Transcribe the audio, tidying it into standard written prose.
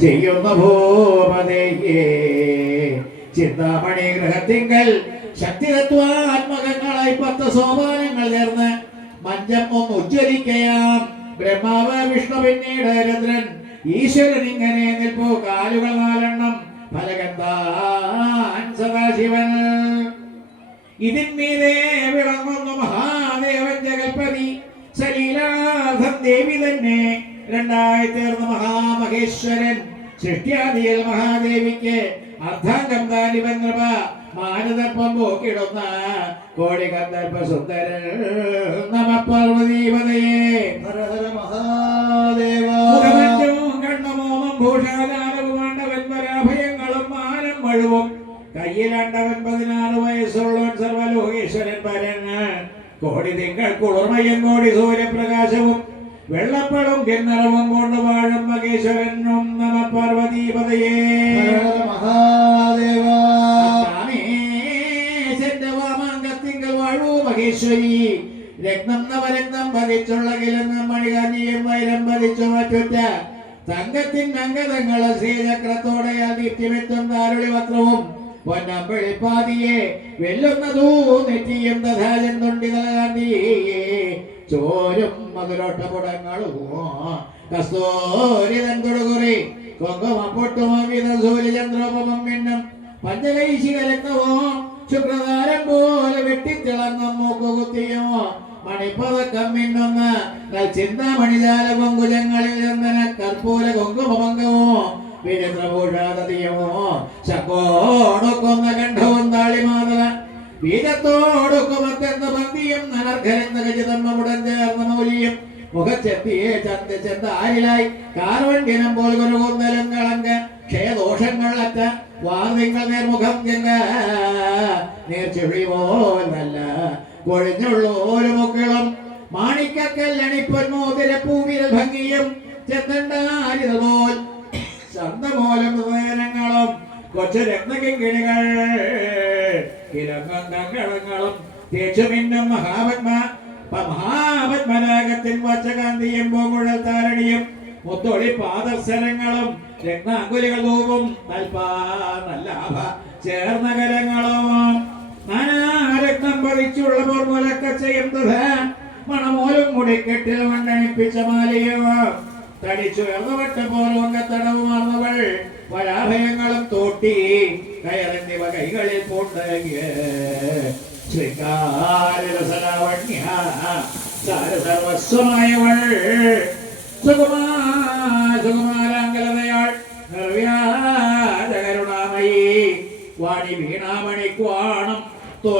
ചെയ്യുന്ന ഭൂപതയെ ചിന്താമണി ഗൃഹത്തിങ്കൽ ശക്തിതത്വാത്മകങ്ങളായി 10 സോപാനങ്ങൾ ചേർന്ന് മഞ്ചം ഒന്ന് ഉജ്ജ്വലിക്കയാം. ബ്രഹ്മാവ് വിഷ്ണു പിന്നീട് രുദ്രൻ ഈശ്വരൻ ഇങ്ങനെ നിൽപ്പു കാലുകൾ 4 ഫലകന്താൻ സദാശിവൻ. ഇതിന്മീതെ വിളങ്ങുന്നു മഹാദേവൻ ജഗൽപതി സലീലാധം ദേവി തന്നെ 2 തീർന്ന മഹാമഹേശ്വരൻ. സൃഷ്ടിയാദിയിൽ മഹാദേവിക്ക് അർദ്ധാംഗം താനിവൻ നൃപ മാനദർപ്പം പോക്കിടുന്ന കോടി കന്ദർപ്പ സുന്ദരൻ നമ പാർവതീപതയെ. മഹാദേവ കണ്ണമോമം ഭൂഷാലാലവും ആണ്ടവൻ പരാഭയങ്ങളും മാനം മഴുവും കയ്യിലാണ്ടവൻ 16 വയസ്സുള്ളവൻ സർവലോകേശ്വരൻ പരൻ. കോടി തിങ്കൾ കുളിർമയും കോടി സൂര്യപ്രകാശവും വെള്ളപ്പഴും കിന്നറവും കൊണ്ട് വാഴും മഹേശ്വരനും നമ പാർവതീപതയെ. മഹാദേവ വാമാങ്കത്തിങ്കൽ വാഴൂ മഹേശ്വരി. രത്നം നവരത്നം പതിച്ചുള്ള കിലങ്ങം മണികാഞ്ഞിയും വൈരം പതിച്ചു മറ്റുറ്റ തങ്കത്തിൻ അംഗതങ്ങളും ശ്രീചക്രത്തോടെയാൽ ദീപ്തിമെത്തും താരുളി വസ്ത്രവും പൊന്നമ്പളിപ്പാതിയെ വെല്ലുന്നതൂ നെറ്റിയും തഥാചന്തുണ്ടിതകാന്തിയെ ചോരും മധുരോട്ടപുടങ്ങളും കസ്തൂരിതൻ കൊടുകുറി കൊങ്കമപ്പൊട്ടുമോ വിധ സൂര്യചന്ദ്രോപമം മിന്നും പഞ്ചകൈശിക രക്തമോ ശുക്രതാരം പോലെ വെട്ടിത്തിളങ്ങും മൂക്കുകുത്തിയോ മണിപ്പതക്കം മിന്നുന്ന ചിന്താമണിജാലവും കുജങ്ങളിൽ ചന്ദന കർപ്പൂര കുങ്കുമഭംഗമോ വിചിത്രഭൂഷാതീയമോ ശക്കോടൊക്കൊന്ന കണ്ഠവും താളിമാതല ബീജത്തോടൊക്കുമത്തെന്ന പന്തിയും നനർഘരെന്ന ഗജിതമ്മുടൻ ചേർന്ന മൗലിയും മുഖച്ചെത്തിയെ ചെന്താരിലായി കാർവണ്ടിനം പോൽ കുരുകുന്നലും കളങ്ക ക്ഷയദോഷങ്ങൾ അറ്റ വാർദിങ്ങൾ നേർമുഖം ചെങ്ക നേർച്ചെഴി പോലല്ല കൊഴിഞ്ഞുള്ളോരു മുക്കളും മാണിക്കല്ലണിപ്പൊന്മോതിര പൂവിരൽ ഭംഗിയും ചെന്തണ്ടാരിതുപോൽ ശബ്ദമൂലം ഹൃദയങ്ങളും കൊച്ചു രത്നകിങ്കിണികൾ കിരങ്ങളും തേച്ചുമിന്നും മഹാപത്മരാഗത്തിൻ വച്ചകാന്തിയും പൂങ്കുഴൽ താരണിയും മുത്തൊളി പാദസരങ്ങളും രത്നാങ്കുലികൾ തൂവും നല്ലാഭ ചേർന്ന കരങ്ങളും നാനാരത്നം പതിച്ചുള്ള പോർമുലക്കച്ചയും മണമോലും മുടിക്കെട്ടിൽ മണ്ണണിപ്പിച്ച മാലിയോ തടിച്ചുയർന്നവട്ട പോർവങ്കത്തടവുമാർന്നവൾ വരാഭയങ്ങളും തോട്ടി കയറന്നിവ കൈകളിൽ പൂണ്ടകിയ ശൃംഗാരസലാവണ്യ സർവസ്വമായവൾ സുകുമാരാംഗലതയാൾ നിർവ്യാജകരുണാമയി വാണി വീണാമണിക്വാണം